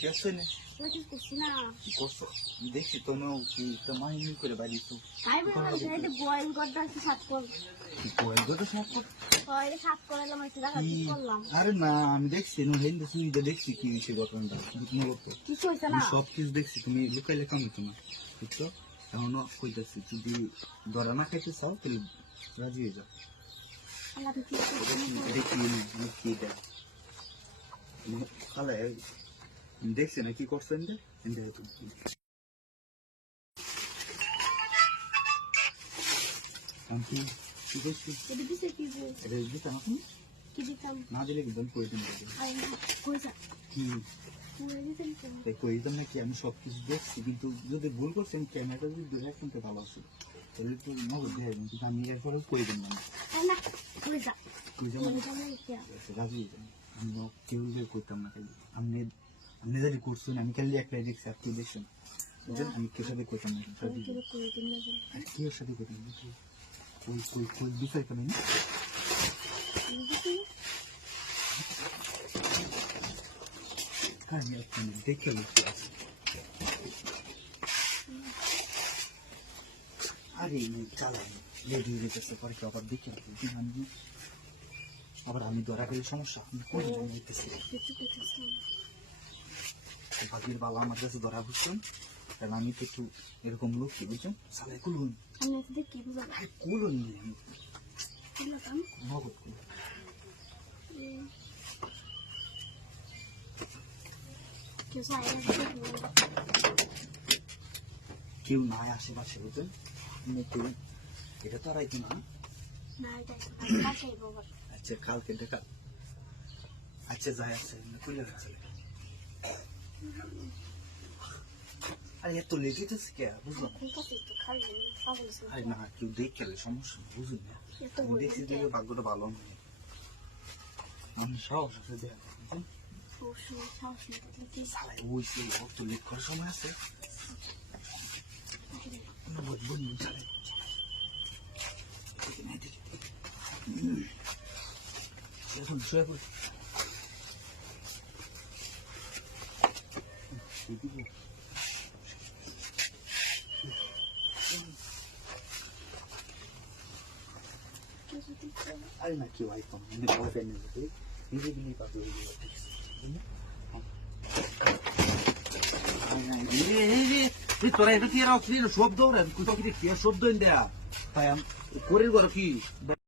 কেসে নে কিছু করছি না। কি করছো? দেখছি তো নাও কি তো মাইনি করে বাড়ি তো তাই বললাম যে বয়েল করতে একটু সাত কর। কি করে গো তো সব কর হয় সাত করলাম একটু দেখা কি করলাম। আরে না আমি দেখছি নো হেন দেখছি দেখছি কি হইছে ঘটনাটা তুমি বলতো কিছু হইছে না। আমি সব কিছু দেখছি তুমি লুকাইলে কাম হতো না বুঝছো এখনো কইতাছি যদি ধরা না খাইতে চাও তাহলে রাজি হয়ে যাও আল্লাহ কি দেখি কি এটা খালে দেখছি না কি করছেন যে আমি কি করছি এটা দিছে কি যে এটা দিতে না তুমি কি দিতাম না দিলে একদম করে দিন আই কইছা কি পুরো দিতেন তো। তাই কইতাম নাকি আমি সব কিছু দেখছি কিন্তু যদি ভুল করছেন ক্যামেরাটা যদি দূরে রাখতেন তো ভালো আসলো তাহলে তো নগদ দেওয়া যাবে কিন্তু আমি এরপরে কই দিন না না কইছা কই যাবো কইছা না কি রাজি হয়ে যাবেন আমি কেউ করতাম না খালি আপনি আপনি যদি করছেন আমি খালি একটাই দেখছি আপনি দেখছেন বুঝলেন আমি কেউ সাথে করতাম না আমি কি করে দিন না আর কেউ সাথে করতাম না কই কই কই বিষয় কেমন হ্যাঁ আমি আপনি দেখে লিখতে আছি আরে চালাই লেডি রেখেছে পরে কি আবার দেখে আমি আবার আমি ধরা গেলে সমস্যা আমি কোন জন্য দিতেছি কিছু করতেছি ভাগ্যের বাবা আমার কাছে ধরা বুঝছেন কারণ আমি তো একটু এরকম লোক কি বুঝছেন সালাই কুলুন আমি এতে কি বুঝাবো আরে কুলুন নিয়ে আমি কি লাগাম নগদ কুলুন কেউ সাইড কেউ নাই আশেপাশে বুঝছেন কেউ এটা তো আর আইতো না না এটা কাছে বাবা আচ্ছা কালকে দেখা আচ্ছা যাই আছে খুলে রাখছে আরে এত লেগে যাচ্ছে কে বুঝলাম কাছে একটু খালি পাগল আরে না কেউ দেখে সমস্যা বুঝুন না এত আমি দেখছি যে ভাগ্যটা ভালো নয় আমি সাহস আছে দেখা বুঝছেন সাহস নেই কি সালাই ওই সে অত লেট করার সময় আছে বুঝবুন চালাই এখন শুয়ে পড়ে আরে না কেউ আইতাম আমি ভালো ফ্যান নিয়ে নিজে গিয়ে পাবো তোরা এটা কি সব দৌড়েন কোথাও কি শব্দ দেয়া তাই আমি করির ঘর কি